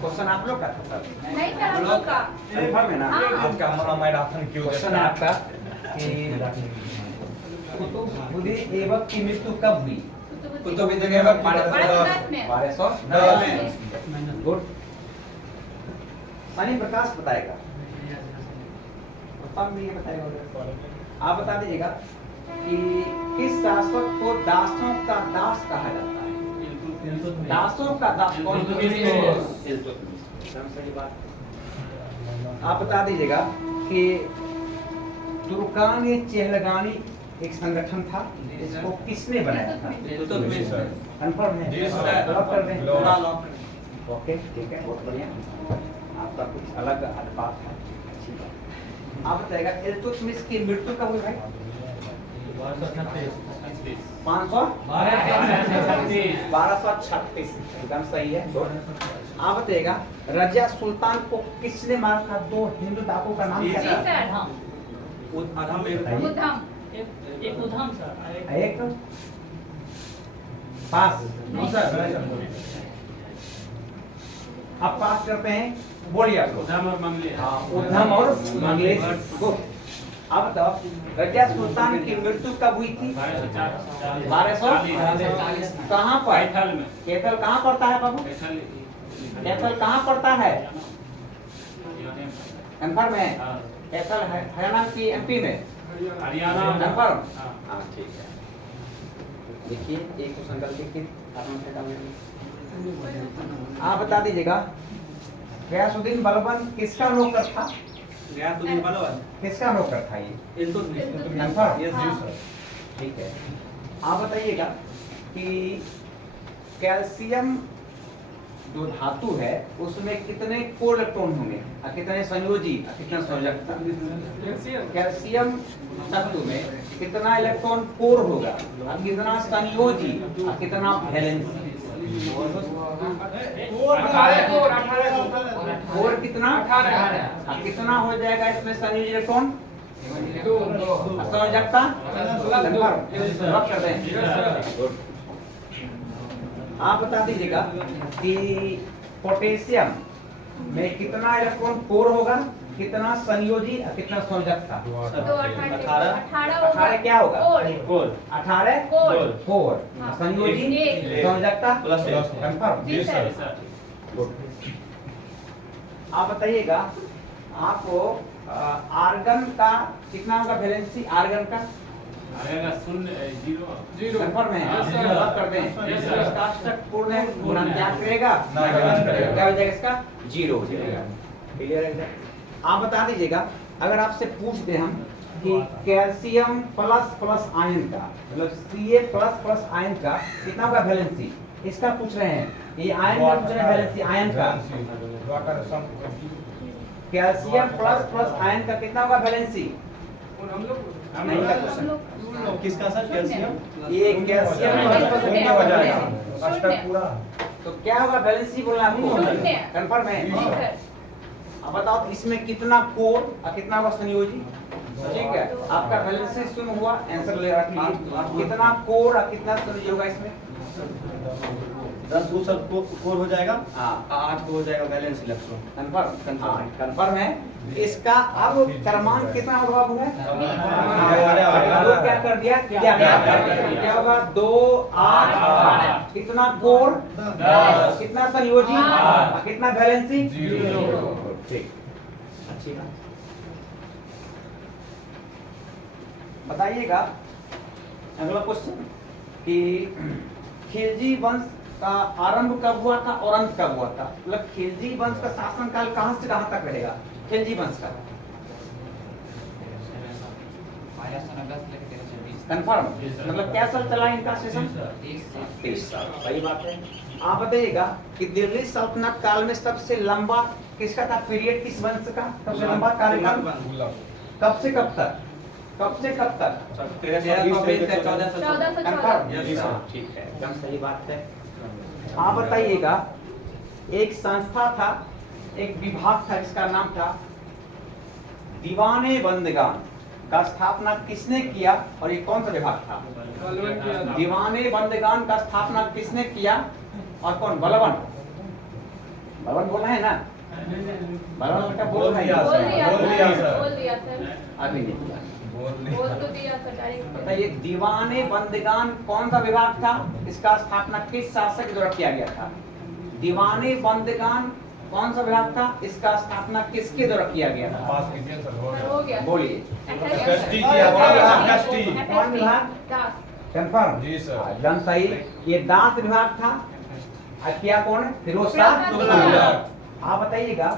Question आप लोग का था सर? नहीं सर, हम लोग का। कंफर्म है ना? आपका मैराथन क्यों क्वेश्चन आपका कि कुतुबुद्दीन ऐबक की मृत्यु कब हुई? कुतुबुद्दीन ऐबक 1210 में। गुड। मानी प्रकाश बताएगा, ये बताएगा। आप बता दीजिएगा कि किस शासक को दासों का दास कहा जाता है? दासों का दास कौन? सही बात। आप बता दीजिएगा कि तुर्कान चेहलगानी एक संगठन था, इसको किसने बनाया था? कंफर्म है? लॉक कर दें। ओके ठीक है, बहुत बढ़िया। आपका कुछ अलग बात है, अच्छी बात। आप बताइएगा इल्तुतमिश की मृत्यु कब हुई भाई? 1236 एकदम सही है। आप बताइएगा रजिया सुल्तान को किसने मारा था? दो हिंदू डाकुओं का नाम क्या था? एक उधम सर, एक पास। अब पास करते हैं, बोलिए आप लोग। उधम और मंगलेश। हाँ, उद्धम और मंगलेश। गुड। अब बताओ रजिया सुल्तान की मृत्यु कब हुई थी? 1240। कहाँ पर? कैथल में। कैथल कहाँ पड़ता है बाबू? कैथल कहाँ पड़ता है? कंफर्म है? कैथल हरियाणा की एमपी में? हरियाणा। कंफर्म? हाँ ठीक है। देखिए एक क्वेश्चन गलती की आप बता दीजिएगा गयासुद्दीन बलबन किसका नौकर था? गयासुद्दीन बलबन किसका नौकर था ये? कंफर्म? ठीक है। आप बताइएगा कि कैल्शियम जो धातु है उसमें कितने कोर इलेक्ट्रॉन होंगे और कितने संयोजी और कितना संयोजकता? कैल्शियम धातु में कितना इलेक्ट्रॉन कोर होगा और कितना संयोजी और कितना वैलेंसी? कोर कितना? 18। कितना हो जाएगा इसमें संयोजी इलेक्ट्रॉन? संयोजकता? लॉक कर दें। आप बता दीजिएगा कि पोटेशियम में कितना इलेक्ट्रॉन कोर होगा, कितना संयोजी और कितना संयोजकता? 18 क्या होगा? कोर। 18 कोर। संयोजी संयोजकता कंफर्म? गुड। आप बताइएगा आपको आर्गन का कितना होगा वैलेंसी? आर्गन का जीरो। कंफर्म है? बात करते हैं। इसका अष्टक पूर्ण गुणन क्या करेगा? क्या हो जाएगा इसका? 0 हो जाएगा। क्लियर है? आप बता दीजिएगा अगर आपसे पूछ दे हम कि कैल्शियम प्लस प्लस आयन का मतलब Ca++ आयन का कितना होगा वैलेंसी? इसका पूछ रहे हैं। ये आयन का पूछ रहे हैं वैलेंसी आयन का। कैल्शियम प्लस आयन का कितना होगा वैलेंसी? किसका सर? कैल्शियम। ये कैल्शियम प्लस हो जाएगा अष्टक पूरा। तो क्या होगा वैलेंसी बोलना आपको? कंफर्म है? अब बताओ इसमें कितना कोर और कितना होगा संयोजी? ठीक है, आपका वैलेंसी 0 हुआ, आंसर ले रख लीजिए। कितना कोर और कितना संयोजी होगा इसमें? 10 कोर हो जाएगा। हाँ 8 को हो जाएगा वैलेंस इलेक्ट्रॉन। कंफर्म है? इसका अब क्रमांक कितना होगा बाबू है? क्या कर दिया? क्या होगा? 2 8 कितना कोर? कितना संयोजी और कितना वैलेंसी? 0। ठीक, अच्छी बात। बताइएगा अगला क्वेश्चन कि खिलजी वंश का आरंभ कब हुआ था और अंत कब हुआ था? मतलब खिलजी वंश का शासनकाल कहां से कहां तक रहेगा? खिलजी वंश का कंफर्म? मतलब क्या साल चला इनका शासन? 30 साल। सही बात है। आप बताइएगा कि दिल्ली सल्तनत काल में सबसे लंबा किसका था पीरियड? किस वंश का सबसे लंबा कार्यकाल? कब से कब तक? कब से कब तक? 1414। ठीक है, एकदम सही बात है। आप बताइएगा एक संस्था था, एक विभाग था जिसका नाम था दीवाने बंदगान का स्थापना किसने किया और ये कौन सा विभाग था? दीवाने बंदगान का स्थापना किसने किया और कौन? बलबन। बलवन बोलना है ना? बलवन बेटा बोल रहा है। बोल दिया सर। अभी नहीं किया। बोल तो दिया सर डायरेक्ट। बताइए दीवाने बंदगान कौन सा विभाग था? इसका स्थापना किस शासक के द्वारा किया गया था? दीवाने बंदगान कौन सा विभाग था? इसका स्थापना किसके द्वारा किया गया था? पास कीजिए सर, हो सर हो गया। बोलिए। FST किया था, FST। कौन विभाग? दास। कंफर्म? जी सर। एकदम सही। ये दास विभाग था। और किया कौन? फिरोज शाह तुगलक। आप बताइएगा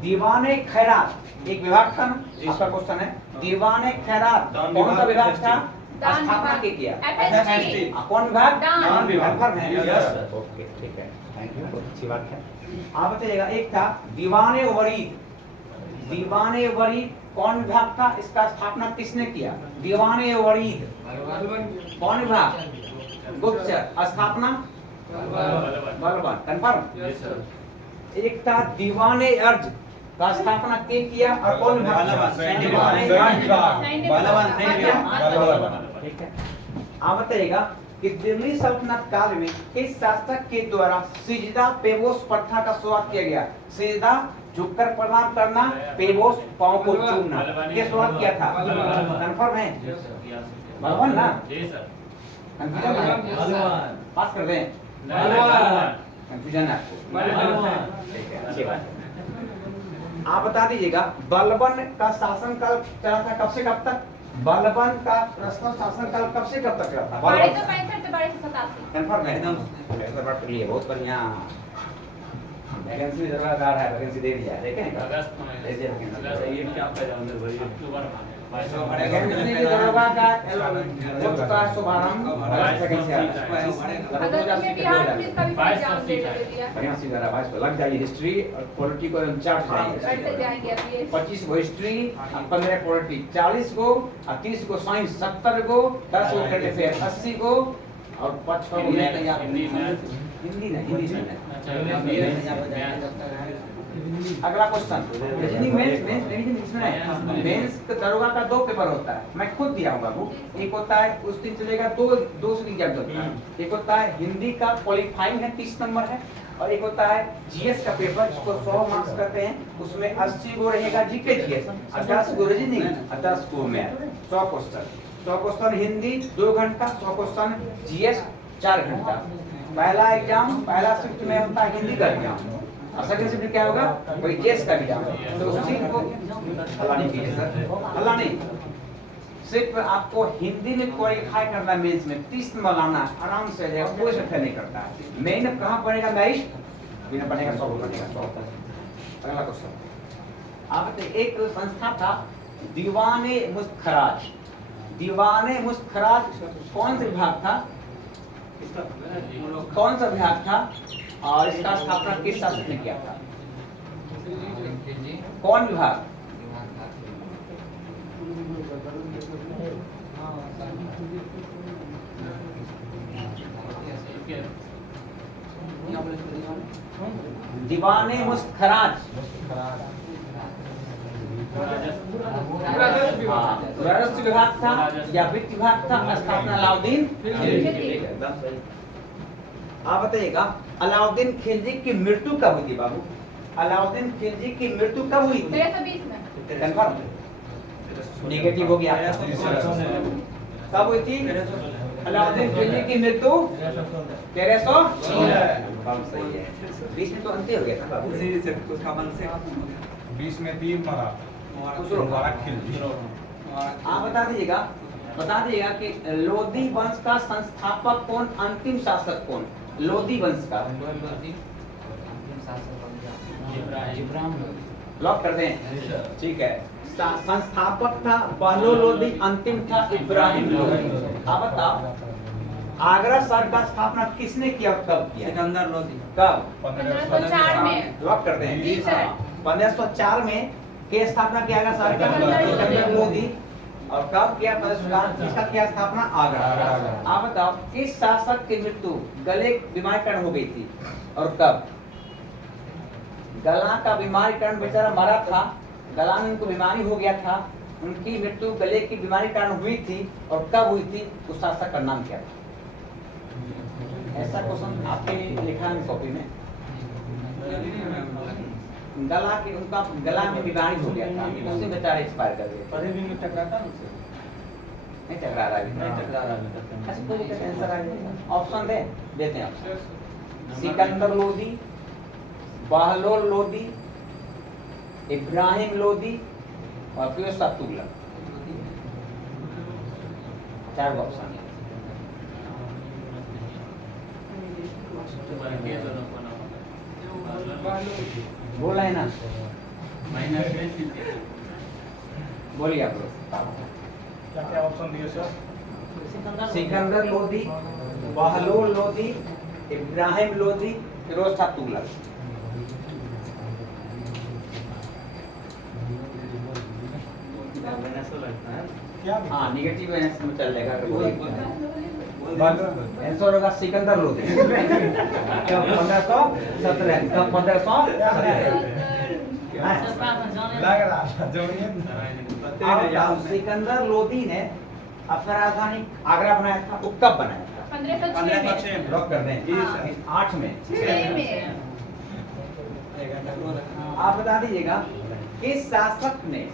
दीवाने खैरात एक विभाग था ना? आपका क्वेश्चन है दीवाने खैरात दान कौन सा विभाग, विभाग था? दान स्थापना विभाग। के किया? FST। कौन विभाग? दान विभाग। कंफर्म है? Yes, sir. ओके ठीक है, थैंक यू, बहुत अच्छी बात है। आप बताइएगा एक था दीवाने वरीद। दीवाने वरीद कौन विभाग था? इसका स्थापना किसने किया? दीवाने वरीद कौन विभाग? गुप्तचर। स्थापना बलवन। कंफर्म? एक था दीवाने अर्ज का स्थापना के किया और कौन विभाग? बलवन। दीवाने सैनिक अर्ज। विभाग। बलवन। ठीक है। आप बताइएगा कि दिल्ली सल्तनत काल में किस शासक के द्वारा सिजदा पेबोस प्रथा का शुरुआत किया गया? सिजदा झुककर प्रणाम करना, पेबोस पांव को चूमना, ये शुरुआत किया था? कंफर्म है? बलवन ना? कंफ्यूजन है? पास कर दें? कंफ्यूजन है आपको? ठीक है, अच्छी बात है। आप बता दीजिएगा बलबन का शासनकाल चला था कब से कब तक? बलबन का प्रश्न शासनकाल कब से कब तक चला था? 1265 से 1287। कंफर्म है? एकदम बात कर लिए, बहुत बढ़िया। वैकेंसी जरूरदार है, वैकेंसी दे दिया, देखें दे दिया वैकेंसी। ये क्या पैदा अंदर भाई? वैकेंसी की दरोगा का मुफ्त का शुभारंभ वैकेंसी आ रहा है। अगर तुमने बिहार पुलिस का भी एग्जाम दे दिया। बढ़िया सीधा रहा भाई, लग जाइए हिस्ट्री और पॉलिटी को चार्ट करते जाएंगे। जाएंगे अभी ये। 25 को हिस्ट्री, 15 पॉलिटी, 40 को और 30 को साइंस, 70 को, 10 को करंट अफेयर, 80 को और 5 को हिंदी नहीं, हिंदी नहीं। अगला क्वेश्चन रीजनिंग मेंस का दरोगा का 2 पेपर होता है, मैं खुद दिया हूँ बाबू। एक होता है उस दिन चलेगा दो से एग्जाम होता है। एक होता है हिंदी का क्वालिफाइंग है 30 नंबर है, और एक होता है जीएस का पेपर जिसको 100 मार्क्स करते हैं, उसमें 80 को रहेगा जीके जीएस, 80 को रीजनिंग, 80 को मैथ। 100 क्वेश्चन हिंदी 2 घंटा, 100 क्वेश्चन जीएस 4 घंटा। पहला एग्जाम पहला शिफ्ट में होता है हिंदी का एग्जाम, और सेकंड शिफ्ट क्या होगा? वही जीएस का एग्जाम। तो उसी को हल्ला नहीं कीजिए सर, हल्ला नहीं। सिर्फ आपको हिंदी में क्वालिफाई करना, मेंस में 30 नंबर लाना, आराम से जाएगा, कोई से नहीं करता है। मेन कहाँ पड़ेगा? मैरिज बिना पढ़ेगा 100 पढ़ेगा 100। अगला क्वेश्चन आप बताइए, एक संस्था था दीवाने मुस्तखराज। दीवाने मुस्तखराज कौन सा विभाग था? कौन सा विभाग था और इसका स्थापना किस शासक ने किया था? कौन विभाग? दीवाने मुस्तखराज राजस्व विभाग था या वित्त विभाग था? स्थापना अलाउद्दीन खिलजी। आप बताइएगा अलाउद्दीन खिलजी की मृत्यु कब हुई थी बाबू? अलाउद्दीन खिलजी की मृत्यु कब हुई थी? 1320 में। कंफर्म? नेगेटिव हो गया। कब हुई थी अलाउद्दीन खिलजी की मृत्यु? 1300। सही है। 20 में तो अंत हो गया था बाबू। 20 में 3 मरा, दोबारा खिलजी। आप बता दीजिएगा कि लोधी वंश का संस्थापक कौन, अंतिम शासक कौन? लोधी वंश का लॉक कर दें? ठीक है। संस्थापक था पहलो लोधी, अंतिम था इब्राहिम लोधी। आप बताओ आगरा शहर का स्थापना किसने किया, कब किया? सिकंदर लोधी। कब? 1504 में। लॉक कर दें? जी सर। 1504 में के स्थापना किया गया शहर का? सिकंदर लोधी। और कब किया? किसका किया स्थापना? आगरा। आप बताओ किस शासक की मृत्यु गले बीमारी कारण हो गई थी और कब? गला का बीमारी कारण बेचारा मरा था, गला में उनको बीमारी हो गया था, उनकी मृत्यु गले की बीमारी कारण हुई थी और कब हुई थी? उस शासक का नाम क्या था? ऐसा क्वेश्चन आपके लिखा है कॉपी में? गला के उनका गला में बीमारी हो गया था, उससे बेचारे एक्सपायर कर गए। पहले भी में टकराता है उससे नहीं टकरा रहा है अभी। नहीं टकरा रहा है अभी तक। अच्छा कोई दिक्कत नहीं, आंसर आ जाएगा। ऑप्शन देते हैं ऑप्शन। सिकंदर लोदी, बहलोल लोदी, इब्राहिम लोदी और फिर तुगलक। 4 ऑप्शन है। बोला है ना, बोलिए आप लोग। क्या क्या ऑप्शन दिए सर? सिकंदर लोदी, बहलोल लोदी, इब्राहिम लोदी, फिरोज शाह तुगलक। क्या हाँ निगेटिव आंसर में चल जाएगा। बात आंसर होगा सिकंदर लोदी। 1517 कब 1517 लग रहा था जोड़िए। अब सिकंदर लोदी ने अपना राजधानी आगरा बनाया था, वो कब बनाया था? 1506 में। रॉक कर दें 8 में। 6 में। आप बता दीजिएगा किस शासक ने,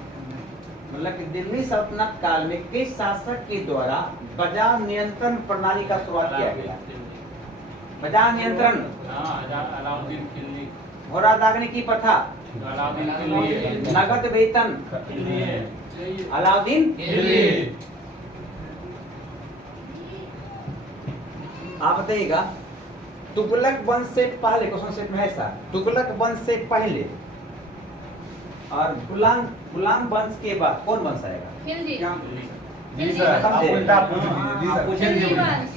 मतलब कि दिल्ली सल्तनत काल में किस शासक के द्वारा बाजार नियंत्रण प्रणाली का शुरुआत किया गया? बाजार नियंत्रण, अलाउद्दीन खिलजी, घोड़ा दागने की प्रथा, अलाउद्दीन खिलजी, नगद वेतन, अलाउद्दीन। आप बताइएगा तुगलक वंश से पहले, क्वेश्चन सेट में है सर, तुगलक वंश से पहले और गुलाम वंश के बाद कौन वंश आएगा? खिलजी। जी सर, आप उल्टा पूछ लीजिए। जी खिलजी सर, वंश।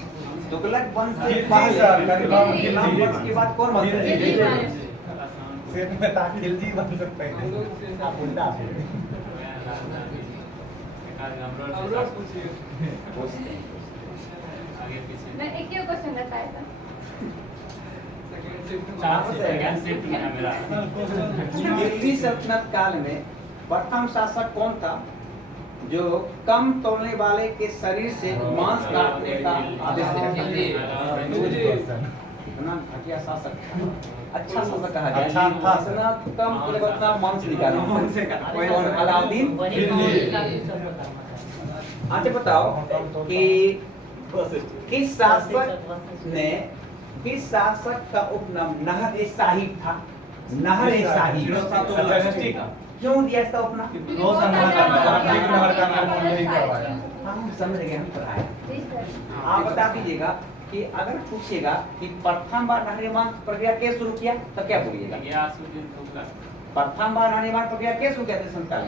तुगलक वंश से जी पहले सर, कन्फर्म गुलाम वंश के बाद कौन वंश खिलजी। खिलजी आएगा? वंश। सेठ में ताकि खिलजी बन सकते हैं। आप उल्टा आगे पीछे मैं एक ही क्वेश्चन रहता है सर। 4 सेकंड सेट में है मेरा। दिल्ली सल्तनत काल में प्रथम शासक कौन था जो कम तोलने वाले के शरीर से मांस काटने का आदेश देता? इतना घटिया शासक था, अच्छा शासक कहा गया। अच्छा था। इतना कम तोलने वाला इतना मांस निकाला। कौन? अलाउद्दीन। अच्छा बताओ कि किस शासक का उपनाम नहर-ए-शाही था? नहर-ए-शाही क्यों दिया इसका उपनाम? नहर का नाम यही करवाया। हम समझ गए, हम पढ़ाया। जी सर। आप बता दीजिएगा कि अगर पूछेगा कि प्रथम बार नहर निर्माण प्रक्रिया के शुरू किया तो क्या बोलिएगा? गयासुद्दीन तुगलक। प्रथम बार नहर निर्माण प्रक्रिया के शुरू किया था संतान,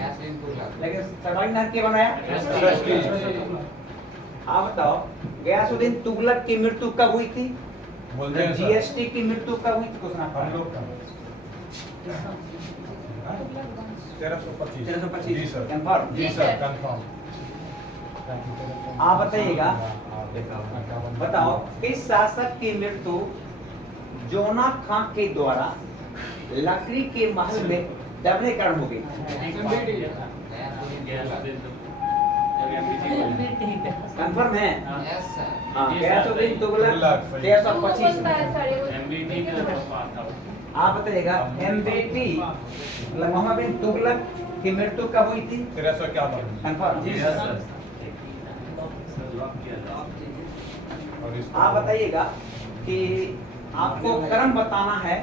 लेकिन सर्वाधिक नहर के बनाया? आप बताओ गयासुद्दीन तुगलक की मृत्यु कब हुई थी? बोलते हैं सर, जीएसटी की मृत्यु कब हुई थी? क्वेश्चन आपका। हम लोग का 1325। जी सर, कंफर्म? जी सर, कंफर्म। आप बताइएगा, बताओ किस शासक की मृत्यु जोना खां के द्वारा लकड़ी के महल में दबने कारण हो गई? कंफर्म है? हाँ, गयासुद्दीन तुगलक 1325 बोलता है सर ये एमबीटी के पास था। आप बताइएगा एमबीटी मोहम्मद बिन तुगलक की मृत्यु कब हुई थी? 1351। कंफर्म? जी सर। और इसको आप बताइएगा कि आपको क्रम बताना है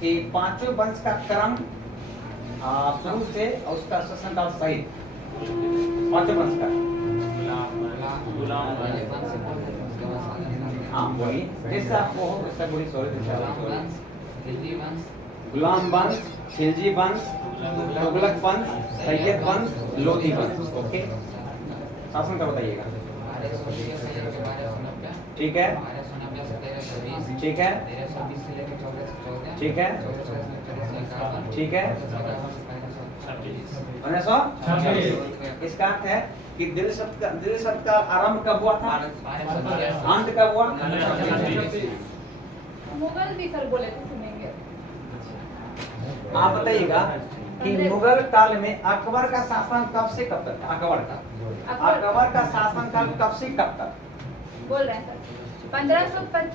कि पांचों वंश का क्रम शुरू से और उसका शासनकाल सहित पांचों वंश का। हाँ बोलिए, जैसे आपको हो वैसा बोलिए। सॉरी, गुलाम वंश, खिलजी वंश, तुगलक वंश, सैयद वंश, लोधी वंश। ओके, शासन का बताइएगा। ठीक है, ठीक है, ठीक है, ठीक है। 1926। इसका अर्थ है कि दिल्ली सल्तनत का आरंभ कब हुआ था? अंत कब हुआ? मुगल भी सर बोले थे, सुनेंगे। आप बताइएगा कि मुगल काल में अकबर का शासन कब से कब तक था? अकबर का शासन काल कब से कब तक? बोल रहे हैं सर 1505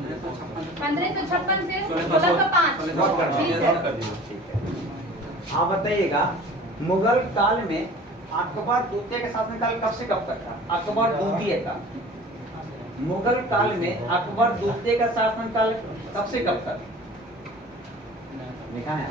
1556 से 1605 नोट कर दीजिए, ठीक है। नोट कर दीजिए, ठीक है। आप बताइएगा मुगल काल में अकबर द्वितीय का शासनकाल कब से कब तक था? अकबर द्वितीय का मुगल काल में अकबर द्वितीय का शासनकाल कब से कब तक लिखा है?